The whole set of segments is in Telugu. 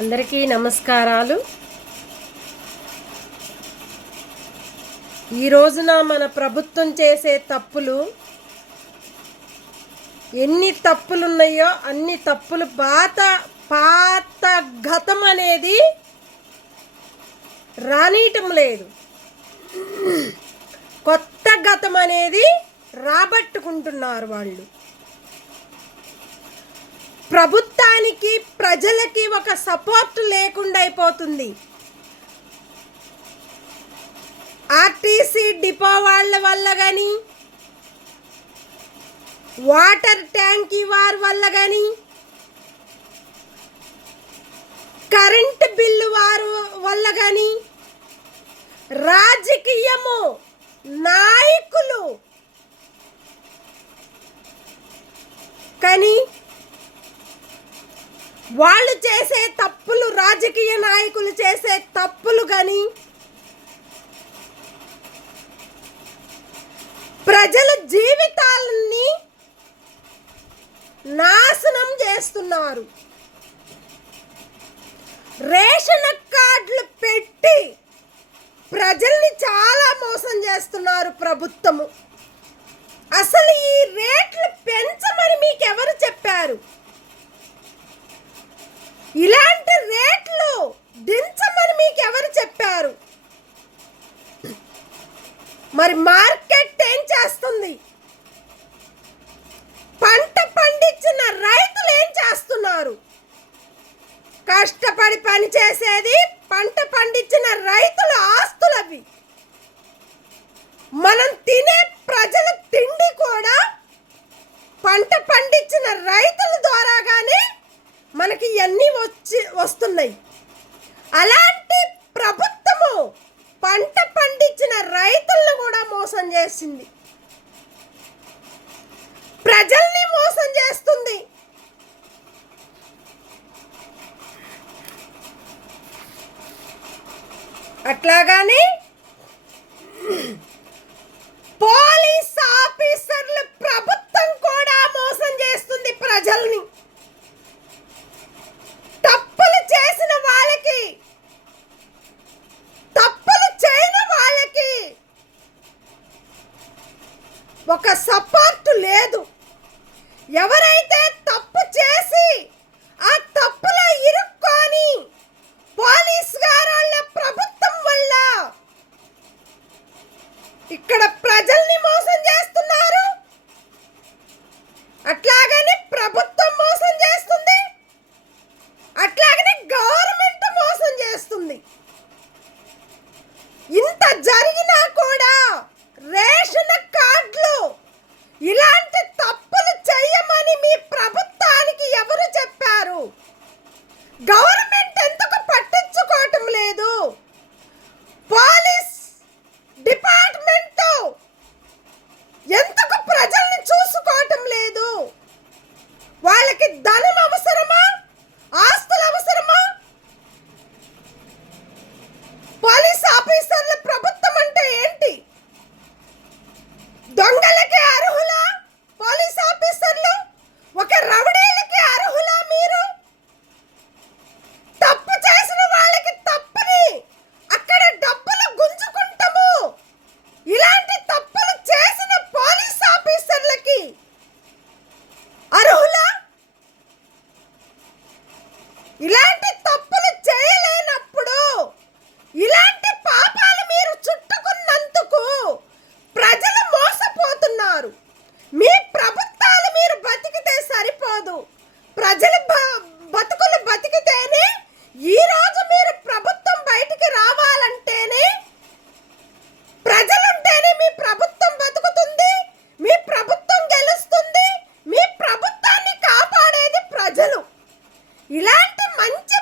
అందరికీ నమస్కారాలు. ఈ రోజున మన ప్రభుత్వం చేసే తప్పులు ఎన్ని తప్పులున్నాయో అన్ని తప్పులు పాత గతం అనేది రానీయటం లేదు. కొత్త గతం అనేది రాబట్టుకుంటున్నారు వాళ్ళు. ప్రభుత్వానికి ప్రజలకి ఒక సపోర్ట్ లేకుండా అయిపోతుంది. ఆర్టీసీ డిపో వాళ్ళ వల్ల కానీ, వాటర్ ట్యాంకీ వారి వల్ల కానీ, కరెంటు బిల్లు వారు వల్ల కానీ, రాజకీయము నాయకులు కానీ వాళ్ళు చేసే తప్పులు, రాజకీయ నాయకులు చేసే తప్పులు కానీ ప్రజల జీవితాలని నాశనం చేస్తున్నారు. రేషన్ కార్డులు పెట్టి ప్రజల్ని చాలా మోసం చేస్తున్నారు ప్రభుత్వము. అసలు ఈ రేట్లు పెంచమని మీకు ఎవరు చెప్పారు? ఇలాంటి రేట్లు దించమని మీకు ఎవరు చెప్పారు? మరి మార్కెట్ ఏం చేస్తుంది? పంట పండించిన రైతులు ఏం చేస్తున్నారు? కష్టపడి పని చేసేది పంట పండించిన రైతుల ఆస్తులవి. మనం తినే ప్రజల తిండి కూడా పంట పండించిన రైతుల ద్వారాగానే మనకి ఇవన్నీ వస్తున్నాయి. అలాంటి ప్రభుత్వము పంట పండించిన రైతులను కూడా మోసం చేసింది, ప్రజల్ని మోసం చేస్తుంది. అట్లాగానే పోలీస్ ఆఫీసర్లు ప్రభుత్వం కూడా మోసం చేస్తుంది ప్రజల్ని. తప్పులు చేసిన వాళ్ళకి, తప్పులు చేయని వాళ్ళకి ఒక సపోర్ట్ లేదు. ఎవరైతే తప్పు చేసి ఆ తప్పులో ఇరుక్కొని పోలీస్ గారోళ్ళ ప్రభుత్వం వల్ల ఇక్కడ ప్రజల్ని మోసం చేస్తున్నారు. అట్లాగనే ప్రభుత్వం మోసం చేస్తుంది, అట్లాగనే గవర్నమెంట్ మోసం చేస్తుంది. ఇంత జరిగినా కూడా రేషన్ కార్డులు ఇలాంటి తప్పులు చేయమని మీ ప్రభుత్వానికి ఎవరు చెప్పారు? గవర్నమెంట్ ఎందుకు పట్టించుకోవటం లేదు? పోలీస్ డిపార్ట్మెంట్ ఎందుకు ప్రజల్ని చూసుకోవటం లేదు? వాళ్ళకి ధనం అవసరమా? ఆస్తులు అవసరమా? పోలీస్ ఆఫీసర్ల ప్రభుత్వం అంటే ఏంటి? దొంగలకి అర్హులా పోలీస్ ఆఫీసర్లు? ఒక రౌడీలకి అర్హులా మీరు? తప్పు చేసిన వాళ్ళకి తప్పుని అక్కడ డబ్బులు గుంజుకుంటాము. ఇలాంటి తప్పులు చేసిన పోలీస్ ఆఫీసర్లకి అర్హులా? ఇలాంటి తప్పులు చేయలేనప్పుడు, ఇలాంటి పాపాలు మీరు చుట్టుకున్నందుకు ప్రజలు మోసపోతున్నారు. మీ ప్రభుత్వాలు మీరు బతికితే సరిపోదు, ప్రజల బతుకులు బతికితేనే, ఈరోజు మీరు ప్రభుత్వం బయటికి రావాలంటేనే, ప్రజలుంటేనే మీ ప్రభుత్వం బతుకుతుంది, మీ ప్రభుత్వం గెలుస్తుంది, మీ ప్రభుత్వాన్ని కాపాడేది ప్రజలు. ఇలాంటి మంచి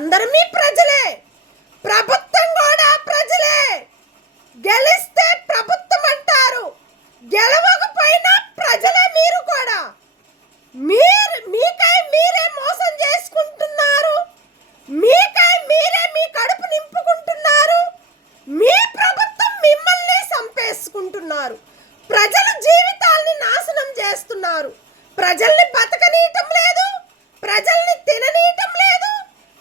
అందరూ మీ ప్రజలే, ప్రభుత్వం కూడా ప్రజలే. గెలిస్తే ప్రభుత్వం అంటారు, గెలవకపోయినా ప్రజలే. మీరు కూడా మీకై మీరే మోసం చేసుకుంటున్నారు, మీకై మీరే మీ కడుపు నింపుకుంటున్నారు. మీ ప్రభుత్వం మిమ్మల్ని చంపేసుకుంటున్నారు, ప్రజల జీవితాల్ని నాశనం చేస్తున్నారు, ప్రజల్ని బతకనీయటం లేదు, ప్రజల్ని తిననీయటం లేదు,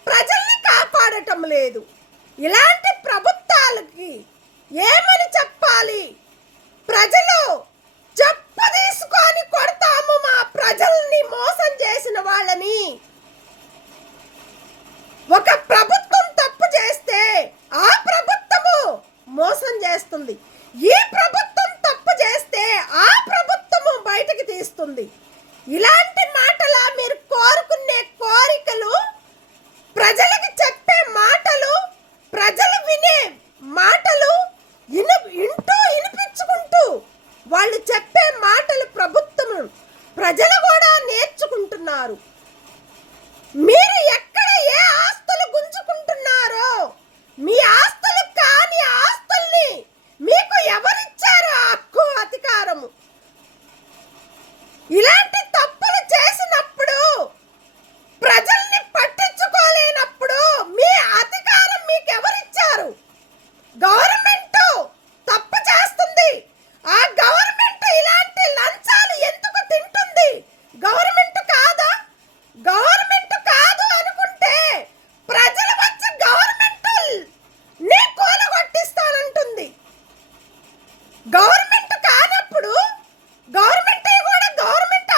ప్రజల్ని కాపాడటం లేదు. ఇలాంటి ప్రభుత్వాలకి ఏమని చెప్పాలి? ప్రజలు చెప్పు తీసుకొని కొడతాము మా ప్రజల్ని మోసం చేసిన వాళ్ళని. ఒక ప్రభుత్వం తప్పు చేస్తే ఆ ప్రభుత్వము మోసం చేస్తుంది, ఈ ప్రభుత్వం తప్పు చేస్తే ఆ ప్రభుత్వము బయటకు తీస్తుంది. ఇలాంటి మాటలా మీరు కోరుకునే కోరికలు, ప్రజలకు చెప్పే మాటలు, ప్రజలు వినే మాటలు వినిపించుకుంటూ వాళ్ళు చెప్పే మాటలు ప్రభుత్వం ప్రజలు కూడా నేర్చుకుంటున్నారు. మీరు ఎక్కడ ఏ ఆస్తులు గుంజుకుంటున్నారో, మీ ఆస్తులు కాని ఆస్తుల్ని మీకు ఎవరిచ్చారు హక్కు, అధికారము? ఇలాంటి తప్పులు చేసినప్పుడు, ప్రజల్ని పట్టించుకోలేనప్పుడు మీ అధికారం మీకు ఎవరిచ్చారు? గవర్నమెంట్ తప్పు చేస్తుంది, ఆ గవర్నమెంట్ ఇలాంటి లంచాలు ఎందుకు తింటుంది? గవర్నమెంట్ కాదా? గవర్నమెంట్ కాదు అనుకుంటే ప్రజలు వచ్చి గవర్నమెంట్ ని కూలగొట్టిస్తానంటుంది. గవర్నమెంట్ కానప్పుడు గవర్నమెంట్ కూడా గవర్నమెంట్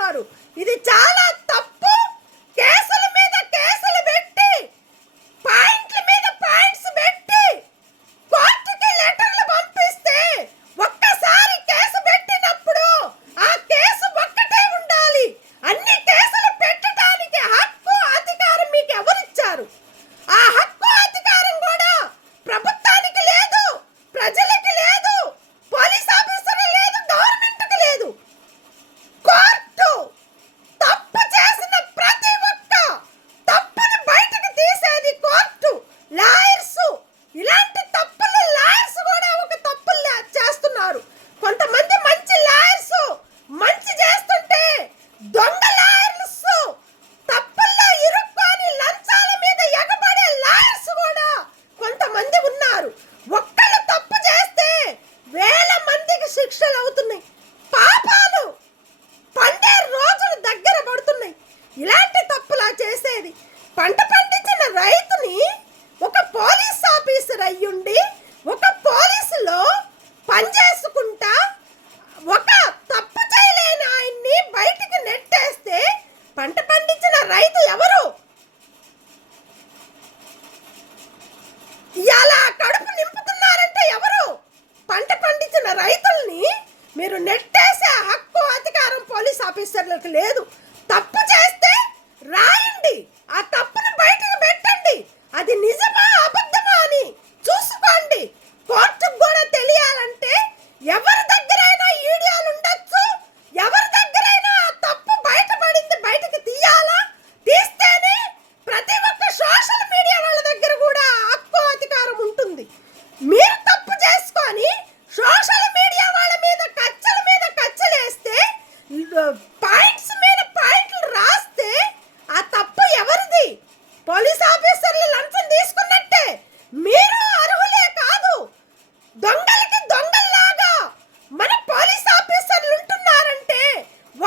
చేస్తున్నారు. ఇది చాలా తప్పు. కేసుల మీద కేసులు పెట్టి, పాయింట్ల మీద పాయింట్స్ పెట్టి, కోర్టుకి లెటర్లు పంపిస్తే ఒక్కసారి కేసు పెట్టినప్పుడు ఆ కేసు ఒక్కటే ఉండాలి. అన్ని కేసులు పెట్టడానికి హక్కు అధికారం మీకు ఎవరిచ్చారు? ఆ హక్కు అధికారం కూడా ప్రభుత్వానికి లేదు, ప్రజలకి లేదు, పోలీస్ ఆఫీసర్లు లేదు, గవర్నమెంట్కి లేదు. కోర్టు తప్పు చేసిన ప్రతి ఒక్క తప్పుని బయటకు తీసేది కోర్టు. లాయర్స్ ఇలాంటి తప్పులు లాయర్స్ కూడా ఒక తప్పులు చేస్తున్నారు. కొంతమంది మంచి లాయర్స్ మంచి చేస్తుంటే దొంగ లాయర్స్ తప్పుల్లో ఇరుక్కొని లంచాల మీద ఎగబడే లాయర్స్ కూడా కొంతమంది ఉన్నారు. ఒక్కళ్ళు తప్పు చేస్తే వేల మందికి శిక్షలు అవుతున్నాయి. పాపాలు పండే రోజులు దగ్గర పడుతున్నాయి. ఇలాంటి తప్పులా చేసేది. పంట పండించిన రైతుని ఒక పోలీస్ ఆఫీసర్ అయ్యుండి ఒక పోలీసులో పనిచేసుకుంటా ఒక తప్పు చేయలేని ఆయన్ని బయటికి నెట్టేస్తే పంట పండించిన రైతు ఎవరు? ఇలా కడుపు నింపుతున్నారంటే ఎవరు? పంట పండించిన రైతుల్ని మీరు నెట్టేసే హక్కు అధికారం పోలీస్ ఆఫీసర్లకు లేదు. తప్పు చేస్తే రాయండి, ఆ తప్పును బయటకు పెట్టండి. అది నిజమా అబద్ధమా అని చూసుకోండి. కోర్టుకు కూడా తెలియాలంటే ఎవరి దగ్గరైనా వీడియోలు ఉండొచ్చు, ఎవరి దగ్గరైనా ఆ తప్పు బయటపడింది బయటకు తీయాలా? తీస్తేనే ప్రతి ఒక్క సోషల్ మీడియా వాళ్ళ దగ్గర కూడా హక్కు అధికారం ఉంటుంది. మీరు తప్పు చేసుకొని సోషల్ మీడియా వాళ్ళ మీద కచ్చలేస్తే, పాయింట్స్ మీద పాయింట్లు రాస్తే ఆ తప్పు ఎవరిది? పోలీస్ ఆఫీసర్లు లంచం తీసుకున్నట్టే. మీరు అర్హులే కాదు. దొంగలకి దొంగల్లాగా మన పోలీస్ ఆఫీసర్లు ఉంటున్నారంటే,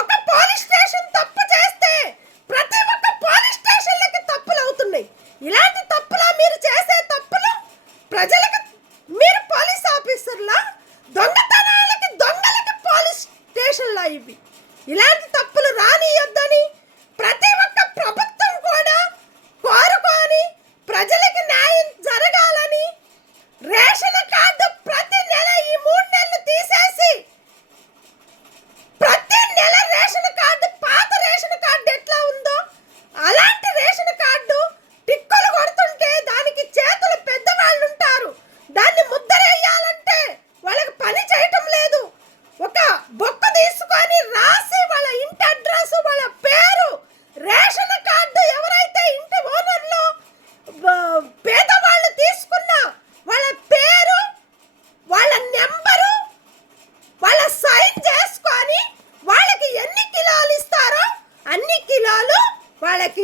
ఒక పోలీస్ స్టేషన్ తప్పు చేస్తే ప్రతి ఒక్క పోలీస్ స్టేషన్లకి తప్పులు అవుతున్నాయి. ఇలాంటి తప్పులా మీరు చేసే తప్పులు? ప్రజలకు మీరు పోలీస్ ఆఫీసర్లా? దొంగతనాలకి దొంగలకి పోలీస్ స్టేషన్లా ఇవి. ఇలాంటి తప్పులు రానియొద్దని ప్రతి ఒక్క ప్రభుత్వం కూడా కోరుకొని ప్రజలకి న్యాయం జరగాలని రేషన్ కార్డు ప్రతి నెల ఈ 3 నెలలు తీసేసి ప్రతి నెల రేషన్ కార్డు, పాత రేషన్ కార్డు ఎట్లా ఉందో అలాంటి రేషన్ కార్డు టిక్కులు కొడుతుంటే దానికి చేతులు పెద్దవాళ్ళు ఉంటారు. దాన్ని ముద్రేయాలంటే వాళ్ళకి పని చేయటం లేదు. ఒక బొక్క తీసుకొని రాసి వాళ్ళ ఇంటి అడ్రస్, వాళ్ళ పేరు, రేషన్ కార్డు ఎవరైతే ఇంటి ఓనర్లు పేదవాళ్ళు తీసుకున్నా వాళ్ళ పేరు, వాళ్ళ నెంబరు, వాళ్ళ సైన్ చేసుకొని వాళ్ళకి ఎన్ని కిలోలు ఇస్తారో అన్ని కిలోలు వాళ్ళకి